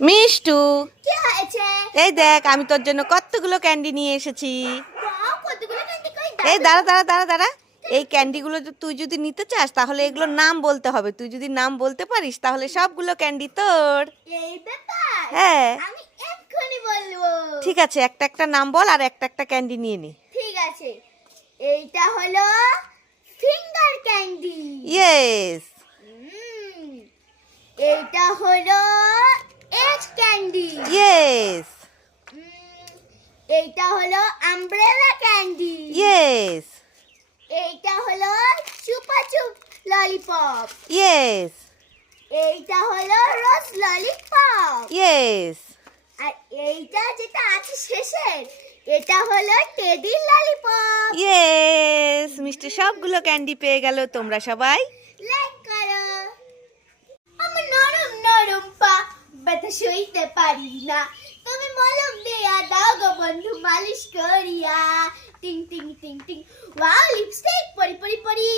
মিষ্টু। কি হয়েছে? এই দেখ আমি তোর জন্য কতগুলো ক্যান্ডি নিয়ে এসেছি। এই দাঁড়া দাঁড়া দাঁড়া দাঁড়া। এই ক্যান্ডিগুলো তুই যদি নিতে চাস তাহলে এগুলোর নাম বলতে হবে। তুই যদি নাম বলতে পারিস তাহলে সবগুলো ক্যান্ডি তোর। হ্যাঁ। ঠিক আছে একটা একটা নাম বল আর একটা একটা ক্যান্ডি নিয়ে নি। ঠিক আছে। এইটা হলো ফিঙ্গার ক্যান্ডি ইয়েস এইটা হলো ক্যান্ডি ইয়েস এইটা হলো আমব্রেলা ক্যান্ডি ইয়েস এইটা হলো চুপা চুপ ললিপপ ইয়েস এইটা হলো রোজ ললিপপ ইয়েস আর এইটা যেটা আছে শেষের এটা হলো টেডি ললিপপ ইয়েস মিষ্টি সবগুলো ক্যান্ডি পেয়ে গেল তোমরা সবাই। লাইক করো আমার নরম নরম পা ব্যথা সইতে পারি না তুমি মলম দেয়া দাও গো বন্ধু, মালিশ করিয়া। টিং টিং টিং টিং। ওয়াও লিপস্টিক পরি পরি পরি।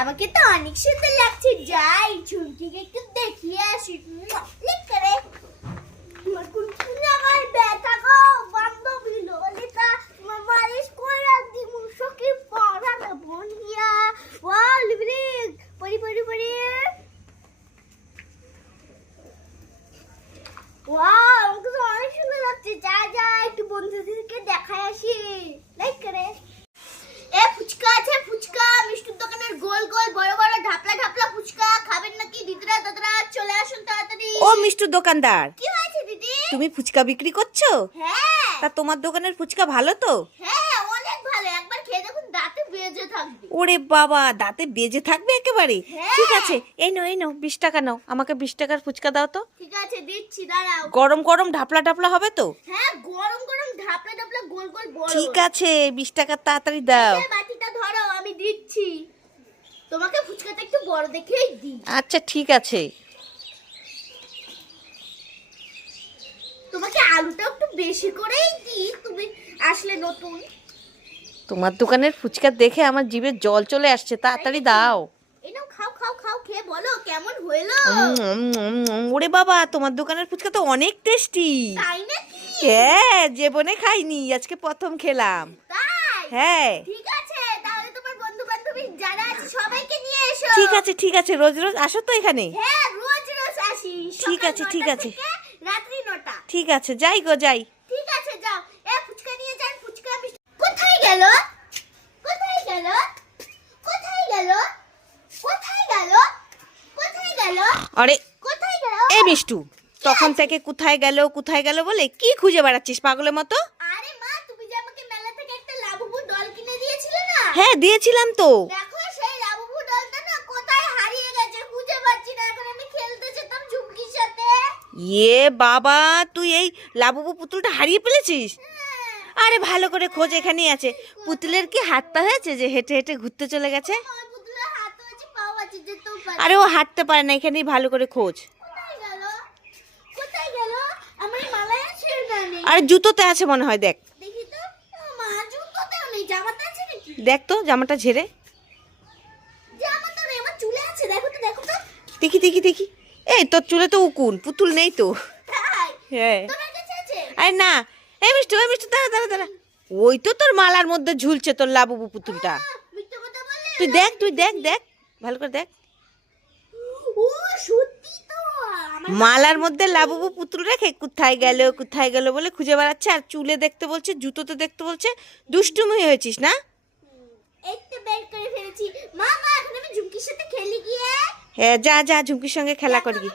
আমাকে তো অনেক সুন্দর লাগছে। যাই, ঝুমকিকে একটু দেখিয়ে আসি লিক করে আমার কুনকুনি আমার ব্যথা গো বান্ধবী ললিতা মালিশ করে দিমু সখী পড়াবে বনিয়া ওয়াও লিপস্টিক পরি পরি পরি ওয়াও আমাকে তো অনেক সুন্দর লাগছে যা যা একটু বন্ধুদেরকে দেখায় আসি। লাইক করে। এ ফুচকা আছে ফুচকা। মিষ্টির দোকানের গোল গোল বড় বড় ঢাপলা ঢাপলা ফুচকা। খাবেন নাকি দিদিরা দাদরা? চলে আসুন তাড়াতাড়ি। ও মিষ্টির দোকানদার। কি হয়েছে দিদি? তুমি ফুচকা বিক্রি করছ? হ্যাঁ। তা তোমার দোকানের ফুচকা ভালো তো? হ্যাঁ অনেক ভালো একবার খেয়ে দেখুন দাঁতে বেজে থাকবে ওরে বাবা দাঁতে বেজে থাকবে একেবারে? হ্যাঁ। ঠিক আছে এই নাও এই নাও বিশ টাকা নাও আমাকে বিশ টাকার ফুচকা দাও তো। ঠিক আছে দিচ্ছি দাঁড়াও। গরম গরম ঢাপলা ঢাপলা হবে তো? হ্যাঁ গরম গরম ঢাপলা ঢাপলা গোল গোল বড়। ঠিক আছে বিশ টাকার তাড়াতাড়ি দাও। বাটিটা ধরো আমি দিচ্ছি। তোমাকে ফুচকাটা একটু বড় দেখেই দিই। আচ্ছা ঠিক আছে। তোমাকে আলুটা একটু বেশি করেই দিই তুমি আসলে নতুন। তোমার দোকানের ফুচকা দেখে আমার জিভে জল চলে আসছে তাড়াতাড়ি দাও। ওরে বাবা তোমার দোকানের ফুচকা তো অনেক টেস্টি হ্যাঁ জীবনে খাইনি আজকে প্রথম খেলাম। হ্যাঁ। ঠিক আছে ঠিক আছে রোজ রোজ আসো তো এখানে? হ্যাঁ ঠিক আছে, ঠিক আছে। ঠিক আছে যাই গো যাই ঠিক আছে যাও এ ফুচকা নিয়ে যান ফুচকা মিষ্টি কোথায় গেল কোথায় গেল কোথায় গেল কোথায় গেল কোথায় গেল আরে এ মিষ্টু তখন থেকে কোথায় গেল কোথায় গেল বলে কি খুঁজে বেড়াচ্ছিস পাগলের মতো? হ্যাঁ দিয়েছিলাম তো। ইয়ে বাবা তুই এই লাবুবু পুতুলটা হারিয়ে ফেলেছিস? আরে ভালো করে খোঁজ এখানেই আছে। পুতুলের কি হাত পা হয়েছে যে হেঁটে হেঁটে ঘুরতে চলে গেছে আমার পুতুলের হাতও আছে পাও আছে যেতেও পারে আরে ও হাঁটতে পারে না এখানেই ভালো করে খোঁজ। আরে জুতোতে আছে মনে হয় দেখ। দেখি তো। জামাটা ঝেড়ে। দেখো দেখো দেখি এই তোর চুলে তো উকুন পুতুল নেই তো। হ্যাঁ। আরে না। এই মিষ্টি ওই মিষ্টি দাঁড়া দাঁড়া দাঁড়া। ওই তো তোর মালার মধ্যে ঝুলছে তোর লাবুবু পুতুলটা। তুই দেখ তুই দেখ দেখ। ভালো করে দেখ। মালার মধ্যে লাবুবু পুত্র রেখে কোথায় গেল কোথায় গেল বলে খুঁজে বেড়াচ্ছে আর চুলে দেখতে বলছে জুতোতে দেখতে বলছে দুষ্টুমি হয়েছিস না? হ্যাঁ যা যা ঝুমকির সঙ্গে খেলা করবি।